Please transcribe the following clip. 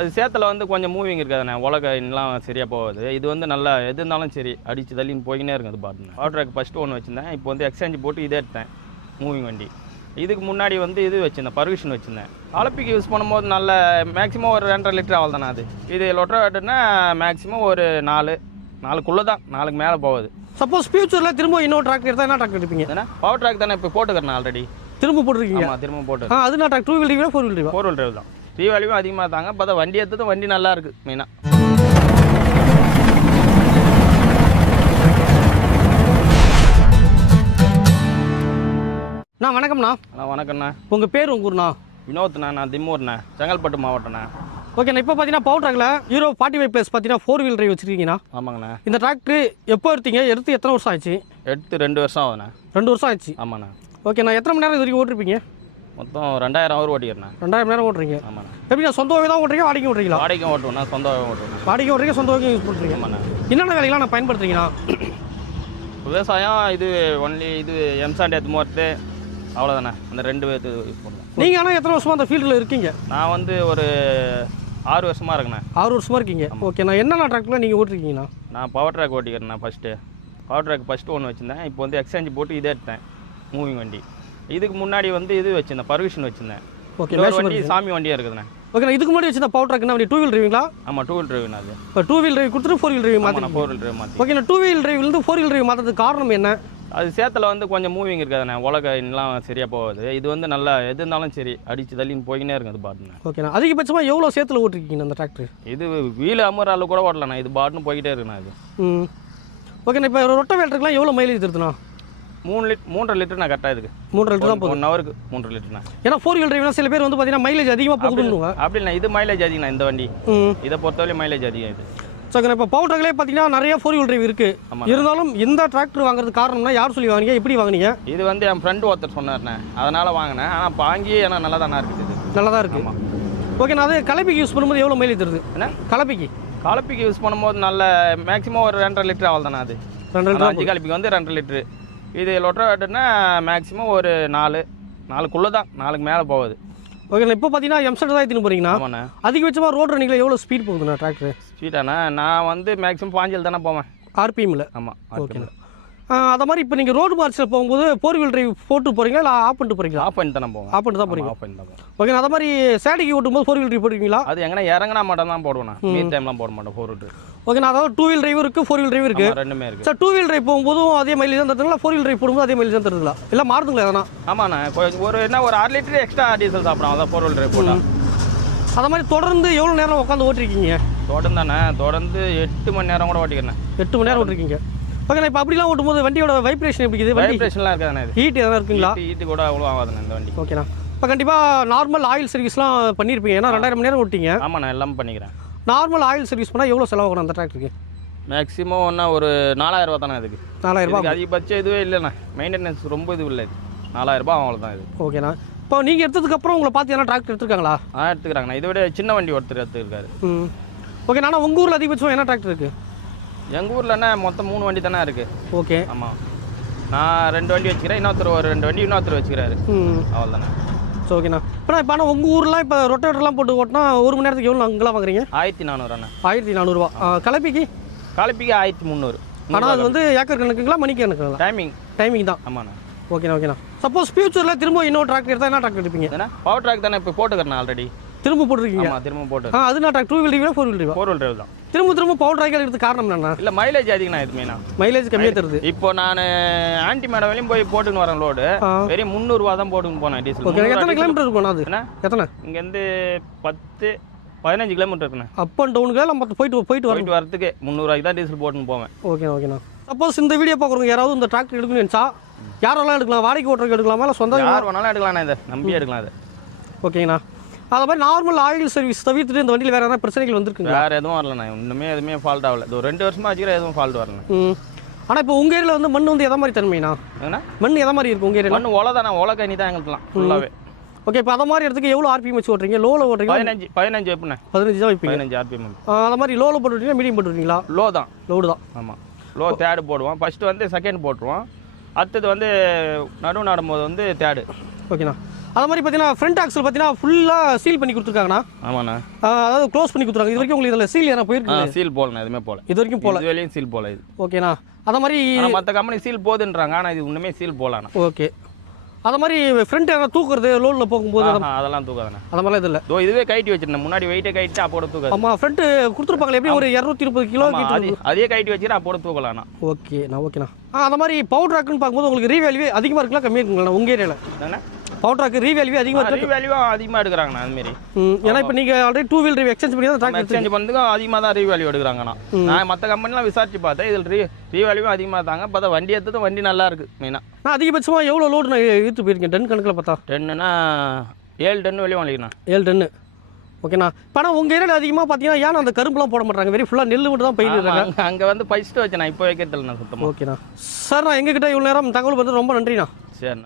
அது சேத்துல வந்து கொஞ்சம் மூவிங் இருக்காதுண்ணே, உலகெல்லாம் சரியாக போகாது. இது வந்து நல்லா எது இருந்தாலும் சரி அடித்து தள்ளின்னு போய்கினே இருக்குது. அது பாட்டுன்னு பவர் ட்ராக் ஃபஸ்ட்டு ஒன்று வச்சுருந்தேன். இப்போ வந்து எக்ஸ்சேஞ்ச் போட்டு இதே எடுத்தேன் மூவிங் வண்டி. இதுக்கு முன்னாடி வந்து இது வச்சுருந்தேன், பர்விஷன் வச்சுருந்தேன். கலப்பிக்கு யூஸ் பண்ணும்போது நல்ல மேக்ஸிமம் ஒரு 2.5 லிட்டர் ஆகல் தானே. அது இது லொட்டவேட்டர்னா மேக்ஸிமம் ஒரு 4க்குள்ளே தான், 4க்கு மேலே போகுது. சப்போஸ் ஃபியூச்சரில் திரும்ப இன்னொரு ட்ராக்டர் எடுத்தால் என்ன ட்ராக்டர் எடுப்பீங்க? ஏன்னா பவர் ட்ராக் தானே இப்போ போட்டுக்கிறேன் ஆல்ரெடி. திரும்ப போட்டுருக்கீங்க? ஆமாம், திரும்ப போட்டு. அது நான் ட்ராக் 2 வீல் டிரைவா 4 வீல் டிரைவா? 4 வீல் டிரைவ் தான். ரீவேல்யூவும் அதிகமாக தாங்க. பார்த்தா வண்டி எடுத்ததும் வண்டி நல்லா இருக்குது மெயினாக. அண்ணா வணக்கம்ண்ணா. வணக்கண்ணா. உங்கள் பேர் உங்கள் ஊர்ண்ணா? வினோத்ண்ணா. நான் திம்மூர்ண்ணா, செங்கல்பட்டு மாவட்டண்ணா. ஓகேண்ணா. இப்போ பார்த்தீங்கன்னா பவர் ட்ராக்ல ஹீரோ 45+ பார்த்தீங்கன்னா 4 வீல் டிரைவ் வச்சிருக்கீங்கண்ணா? ஆமாங்கண்ணா. இந்த டிராக்டர் எப்போ எடுத்தீங்க? எடுத்து எத்தனை வருஷம் ஆச்சு? எடுத்து 2 வருஷம் ஆகுதுண்ணா. 2 வருஷம் ஆச்சு. ஆமாண்ணா. ஓகேண்ணா. எத்தனை மணி நேரம் இது வரைக்கும் ஓட்டிருப்பீங்க? மொத்தம் 2000 ஹவர் ஓட்டிக்கிறேண்ணா. 2000 மணி நேரம் ஓட்டுறீங்க? ஆமாண்ணா. எப்படிண்ணா சொந்த வகை தான் ஓட்டுறீங்க, வாடகை ஓட்டுறீங்களா? வாடகைக்கும் ஓட்டுவோண்ணா, சொந்த ஓட்டுவோண்ணா. வாடகை ஓட்டுறீங்க, சொந்த வகை யூஸ் பண்ணுறீங்க? ஆமாண்ணா. என்னென்ன வேலைகள்லாம் நான் பயன்படுத்துறீங்கண்ணா? விவசாயம் இது ஒன்லி இது எம்சாண்ட் எடுத்து போகிறது அவ்வளோதாண்ணா. அந்த 2 இது யூஸ் பண்ணுவேன். நீங்கள் ஆனால் எத்தனை வருஷமாக அந்த ஃபீல்டில் இருக்கீங்க? நான் வந்து ஒரு 6 வருஷமாக இருக்கேண்ணா. 6 வருஷமாக இருக்கீங்க. ஓகேண்ணா. என்னென்ன ட்ராக்டர்லாம் நீங்கள் ஓட்டிருக்கீங்கண்ணா? நான் பவர் ட்ராக் ஓட்டிக்கிறேண்ணா. பவர் ட்ராக் ஃபஸ்ட்டு ஒன்று வச்சுருந்தேன். இப்போ வந்து எக்ஸ்சேஞ்ச் போட்டு இதே எடுத்தேன் மூவிங் வண்டி. இதுக்கு முன்னாடி வந்து இது வச்சுருந்தேன், பர்விஷன் வச்சுருந்தேன். ஓகே. வண்டி சாமி வண்டியாக இருக்குதுண்ணா. ஓகேண்ணா. இதுக்கு முன்னாடி வச்சுருந்த பவர் ட்ராக் என்ன வண்டி? 2 வீல் டிரைவிங்களா? ஆமாம், 2 வீல் டிரைவ்ண்ணா. அது இப்போ 2 வீல் டிரைவ் கொடுத்துட்டு 4 வீல் டிரைவ் மாற்றி? 4 வீல் டிரைவ் மாற்றி. ஓகேண்ணா. 2 வீல் டிரைவ்லேருந்து 4 வீல் டிரைவ் மாற்றதுக்கு காரணம் என்ன? அது சேத்துல வந்து கொஞ்சம் மூவிங் இருக்காதுண்ணே, உலகெல்லாம் சரியாக போகாது. இது வந்து நல்லா எது இருந்தாலும் சரி அடித்து தள்ளின்னு போய்கினே இருக்குது. அது பாட்டுன்னு. ஓகேண்ணா. அதிகபட்சமாக எவ்வளோ சேத்துல ஓட்டிருக்கீங்க அந்த டிராக்டர்? இது வீல் அமர அளவு கூட ஓட்டலண்ணா. இது பாட்டுன்னு போய்கிட்டே இருக்குண்ணா. இது ஓகேண்ணா. இப்போ ரொட்டவேட்டருக்குலாம் எவ்வளோ மைலேஜ் தருதுண்ணா? 3.5 லிட்டர் நான் கரெக்டாக இருக்குது. 3 லிட்டர் தான் போகுது. 1 ஹவருக்கு 3 லிட்டர்ண்ணா. ஏன்னா 4 வீல் டிரைவ்னா சில பேர் வந்து பார்த்தீங்கன்னா மைலேஜ் அதிகமாக போகுதுன்னு. அப்படி இல்லை, இது மைலேஜ் அதிகம்ண்ணா. இந்த வண்டி இதை பொறுத்தவரை மைலேஜ் அதிகம். இது ஓகேண்ணா. இப்போ பவர் ட்ராக்லேயே பார்த்தீங்கன்னா நிறைய 4 வீல் டிரைவ் இருக்குது. இருந்தாலும் இந்த டிராக்டர் வாங்குறதுக்கு காரணம்னா யார் சொல்லி வாங்கினீங்க, எப்படி வாங்கினீங்க? இது வந்து என் ஃப்ரெண்டு ஒருத்தர் சொன்னார்ண்ணே, அதனால் வாங்கினேன். ஆனால் வாங்கி ஏன்னா நல்லா தானே இருக்குது. இது நல்லா தான் இருக்குது. ஓகேண்ணா. அது கலப்பிக்கு யூஸ் பண்ணும்போது எவ்வளோ மைலேஜ் தருது? என்ன கலப்பிக்கு யூஸ் பண்ணும்போது நல்ல மேக்ஸிமம் ஒரு 2.5 லிட்டர் ஆகல் தானே. அது 2 லிட்டர். 5 கலப்பிக்கு வந்து 2 லிட்டரு. இது லொட்டவேட்டர்னா மேக்ஸிமம் ஒரு 4க்குள்ளே தான், 4க்கு மேலே போகுது. ஓகேண்ணா. இப்போ பார்த்தீங்கன்னா எம்செட் தான் எடுத்துன்னு போகிறீங்கண்ணா? ஆமாண்ணா. அதிகபட்சமாக ரோட் ரன்னிங்கில் எவ்வளோ ஸ்பீட் போகுதுண்ணா டிராக்டர்? ஸ்பீடாண்ணா நான் வந்து மேக்ஸிமம் 5 தானே போவேன். ஆர்பிஎம்மில்? ஆமாம். ஓகேண்ணா. அதை மாதிரி இப்போ நீங்கள் ரோடு மார்ச்சில் போகும்போது 4 வீல் டிரைவ் போட்டு போகிறீங்களா இல்லை ஆஃப் பண்ணிட்டு போகிறீங்களா? ஆஃப் பண்ணி தானே போவேன். ஆஃப் பண்ணிட்டு தான் போகிறீங்க? ஆஃப் பண்ணி தான் போவேன். ஓகேண்ணா. அதை மாதிரி சேடிக்கு ஓட்டும்போது 4 வீல் டிரைவ் போடுவீங்களா? அது எங்கன்னா இறங்கினா மட்டும் தான் போடுவேண்ணா. மீன் டைம்லாம் போட மாட்டோம் 4 வீல். ஓகேண்ணா. அதாவது 2 வீல் டிரைவ் இருக்குது, 4 வீல் டிரைவ் இருக்குது. ரெண்டுமே இருக்குது. சார் 2 வீல் டிரைவ் போகும்போதும் அதே மைலேஜ் தான் தருதுங்களா? 4 வீல் டிரைவ் போடும்போது அதே மைலேஜ் தான் தருதுங்களா? இல்லை மாறுதுங்களா எதனா? ஆமாண்ணா. ஒரு 6 லிட்டர் எக்ஸ்ட்ரா டீசல் சாப்பிடும். அதான் 4 வீல் டிரைவ் போட்டால். அதை மாதிரி தொடர்ந்து எவ்வளோ நேரம் உட்காந்து ஓட்டிருக்கீங்க? தொடர்ந்து 8 மணி நேரம் கூட ஓட்டிக்கிறேன். 8 மணி நேரம் ஓட்டிருக்கீங்க. ஓகேண்ணா. இப்போ அப்படிலாம் ஓட்டும்போது வண்டியோட வைப்ரேஷன் எப்படி இருக்குது? வைப்ரேஷன்லாம் இருக்காதுண்ணா. இது ஹீட் எதனா இருக்குங்களா? ஹீட்டு கூட அவ்வளோ ஆகாதுண்ணா இந்த வண்டி. ஓகேண்ணா. இப்போ கண்டிப்பாக நார்மல் ஆயில் சர்வீஸ்லாம் பண்ணியிருப்பீங்க, ஏன்னா 2000 மணி நேரம் ஓட்டிங்க. ஆமாண்ணா, எல்லாமே பண்ணிக்கிறேன். நார்மல் ஆயில் சர்வீஸ் பண்ணால் எவ்வளோ செலவாகணும் அந்த டிராக்டருக்கு? மேக்ஸிமம் ஒன்றா ஒரு 4000 ரூபா தானே. இதுக்கு 4000 ரூபா அதிகபட்சம் இதுவே இல்லைண்ணா. மெயின்டெனன்ஸ் ரொம்ப இது இல்லை. இது 4000 ரூபா அவ்வளோதான். இது ஓகேண்ணா. இப்போ நீங்கள் எடுத்ததுக்கப்புறம் உங்களை பார்த்து எதனா டிராக்டர் எடுத்துருக்காங்களா? எடுத்துக்கிறாங்கண்ணா. இதை விட சின்ன வண்டி ஒருத்தர் எடுத்துருக்காரு. ஓகேண்ணா. ஆனால் உங்கள் ஊரில் அதிகபட்சம் என்ன டிராக்டர் இருக்குது? எங்கள் ஊரில்ண்ணா மொத்தம் 3 வண்டி தானே இருக்குது. ஓகே. ஆமாம். நான் 2 வண்டி வச்சுக்கிறேன், இன்னொருத்தர் ஒரு 2 வண்டி இன்னொருத்தர் வச்சுக்கிறாரு. அவ்வளோ தானே. ஸோ ஓகேண்ணா. இப்போ ஆனால் உங்கள் ஊரில் இப்போ ரொட்டேட்டர்லாம் போட்டு ஓட்டினா 1 மணி நேரத்துக்கு எவ்வளோ அங்கெல்லாம் வாங்குறீங்க? 1400 1400 ரூபா. கலப்பிக்கு 1300. ஆனால் அது வந்து ஏக்கர் கணக்குங்களா மணிக்கு கணக்குங்களா? டைமிங் தான். ஆமாண்ணா. ஓகேண்ணா. சப்போஸ் ஃபியூச்சரில் திரும்ப இன்னொரு டிராக்டர் எடுத்தால் என்ன டிராக்டர் எடுப்பீங்க? ஏன்னா பவர் ட்ராக் தானே இப்போ போட்டுக்கிறேன் ஆல்ரெடி. திரும்ப போட்டுருக்கீங்க? திரும்ப போட்டு. அது நான் 2 வீல் டிரைவா 4 வீல் டிரைவா? 4 வீல் டிரைவ் தான். திரும்ப பவர் ட்ராக் எடுத்து காரணம் என்ன? இல்லை மைலேஜ் அதிகம்ண்ணா. இது மெயினாக மைலேஜ் கம்மியாக தருது. இப்போ நான் ஆன்டி மேடம் வரையும் போய் போட்டுன்னு வரேன் லோடு. வெறும் 300 ரூபா தான் போட்டுன்னு போனேன் டீசல். ஓகே. எத்தனை கிலோமீட்டர் இருக்கும் அது? என்ன எத்தனை? இங்கேருந்து 10-15 கிலோமீட்டர் இருக்குண்ணே. அப் அண்ட் டவுனுக்கு நம்ம போயிட்டு வரதுக்கு 300 ரூபாய்க்கு தான் டீசல் போட்டுன்னு போவேன். ஓகேண்ணா. சப்போஸ் இந்த வீடியோ பார்க்குறவங்க யாராவது இந்த டிராக்டர் எடுக்கணும்னு நினச்சா யாரெல்லாம் எடுக்கலாம்? வாடகை ஓட்டுறதுக்கு எடுக்கலாமா இல்லை சொந்த? யார் வேணாலும் எடுக்கலாண்ணா. இதை நம்பியே எடுக்கலாம். இது ஓகேங்கண்ணா. அதை மாதிரி நார்மல் ஆயில் சர்வீஸ் தவிர்த்துட்டு இந்த வண்டியில் வேறு எதனா பிரச்சனைகள் வந்துருக்குங்க? வேறு எதுவும் வரலண்ணா. எதுவுமே ஃபால்ட் ஆகல. இது 2 வருஷமாக வச்சுக்கிற எதுவும் ஃபால்ட் வரல. ஆனால் இப்போ உங்கள் ஏரியாவில் வந்து மண் வந்து எதை மாதிரி தன்மைண்ணா? ஏன்னா மண் எதை மாதிரி இருக்குது உங்கள் ஏரியாவில்? மண் ஒலை கனி தான் எங்களுக்குலாம் ஃபுல்லாகவே. ஓகே. இப்போ அதை மாதிரி இடத்துக்கு எவ்வளோ ஆர்பிஎம் வச்சு ஓட்டுறீங்க? லோவில் ஓட்டுறீங்க? 15 வைப்புண்ணே. 15 தான் வைப்பீங்க? 15 ஆர்பிஎம். அதை மாதிரி லோவில் போட்டுவிட்டீங்களா மீடியம் போட்டுவிட்டீங்களா? லோடு தான். ஆமாம். லோ தேர்டு போடுவோம். ஃபஸ்ட்டு வந்து செகண்ட் போட்டுருவோம். அடுத்தது வந்து நடு நடும்போது வந்து தேர்டு. ஓகேண்ணா. அது மாதிரி பார்த்தீங்கன்னா ஃப்ரண்ட் ஆக்சல் பார்த்தீங்கன்னா ஃபுல்லாக சீல் பண்ணி கொடுத்துருக்காங்கண்ணா. ஆமாண்ணா. அதாவது க்ளோஸ் பண்ணி கொடுத்துருக்காங்க. இது வரைக்கும் உங்களுக்கு இதில் சீல் எதனா போயிருக்கு? சீல் போடணும், எதுவுமே போல. இது வரைக்கும் போல. இது வரையும் சீல் போல. இது ஓகேண்ணா. அதை மாதிரி மற்ற கம்பெனி சீல் போகுதுன்றாங்க, ஆனால் இது ஒன்றுமே சீல் போடலாண்ணா. ஓகே. அதை மாதிரி ஃப்ரண்ட் எதனா தூக்குறது லோடில் போகும்போது அதெல்லாம் தூக்காதுண்ணா. அந்த மாதிரிலாம் இது இல்லை. இதுவே கைட்டி வச்சிருந்தேன், முன்னாடி வெயிட்டே கைட்டு அப்போட தூக்காது. ஆமாம், ஃப்ரண்ட்டு கொடுத்துருப்பாங்களே எப்படி ஒரு 220 கிலோ அதே கைட்டி வச்சுட்டு அப்போட தூக்கலாண்ணா. ஓகேண்ணா. ஓகேண்ணா. அது மாதிரி பவர் ட்ராக்குன்னு பார்க்கும்போது உங்களுக்கு ரீவேல்யூ அதிகமாக இருக்கலாம் கம்மியாக இருக்குங்களா உங்கள் ஏரியாவில்? என்னண்ணா பவர் ட்ராக் ரீவேல்யூ அதிகமாக இருக்கு. ரீவேல்யூ அதிகமாக எடுக்கிறாங்கண்ணா. அதுமாரி ஏன்னா இப்போ நீங்கள் ஆல்ரெடி 2 வீல் டிரைவ் எக்ஸ்சேஞ்ச் பண்ணி தான் ட்ராக் எக்ஸ்சேஞ்ச் பண்ணதுக்கு அதிகமாக தான் ரீவேல்யூ எடுக்கிறாங்கண்ணா. நான் மற்ற கம்பெனிலாம் விசாரிச்சு பார்த்தேன், இதில் ரீவேல்யூ அதிகமாக தாங்க. பார்த்தா வண்டி எடுத்தது வண்டி நல்லா இருக்குது. மெயினாக நான் அதிகபட்சமாக எவ்வளோ லோடு நான் எடுத்து போயிருக்கேன் டன் கணக்கில் பார்த்தா? 10ன்னா 7 டன் வெளியே வாங்கிக்கண்ணா. 7 டன்னு. ஓகேண்ணா. ஆனால் உங்கள் ஏரியாவில் அதிகமாக பார்த்தீங்கன்னா ஏன்னா அந்த கரும்புலாம் போட மாட்டாங்க, வெறும் ஃபுல்லாக நெல் மட்டும் தான் பயிரிடுறாங்க. அங்கே வந்து பயிச்சுட்டு வச்சேன், நான் இப்போ வைக்கிறதில்ல நான் சுத்தமாக. ஓகேண்ணா. சார் நான் எங்ககிட்ட இவ்வளோ நேரம் தகவல் பார்த்து ரொம்ப நன்றிண்ணா. சரிண்ணா.